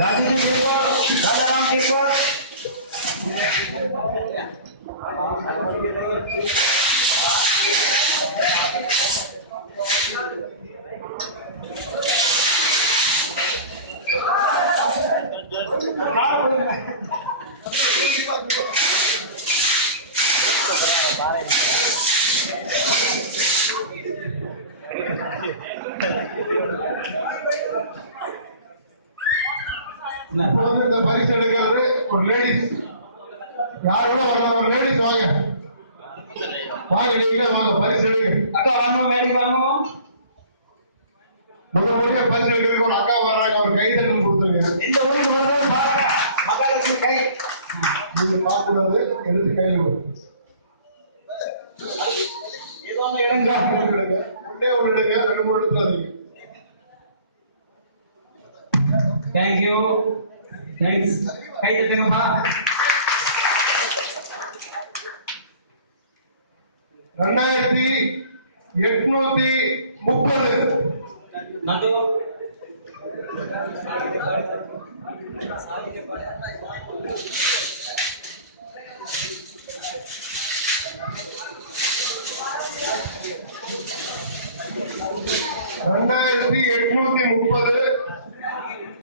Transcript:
राजेश टेकवाल, राजाराम टेकवाल। இந்த பரிசு எடுக்கிறது ஒரு லேடிஸ் யாரோட வரலாம். ஒரு லேடிஸ் வாங்க வாங்க, நீங்களே வாங்க பரிசு எடுங்க. அக்கா வாங்க, மேலே வாங்க. முதல் முறையா பரிசு எடுக்கிறதுக்கு ஒரு அக்கா வர்றாங்க, அவர் கை தட்டல் கொடுத்துருங்க. இந்த ஊருக்கு வரணும் பாருங்க, மகளுக்கு கை நீங்க பார்க்கக்கூடாது, எடுத்து கையில் கொடுங்க. ஏதோ ஒன்று எடுங்க. ஒன்னே ஒன்று எடுங்க, ரெண்டு மூணு எடுத்துறாதீங்க. Thank you, thanks. கை தட்டுங்கப்பா. 2830 நடு 2830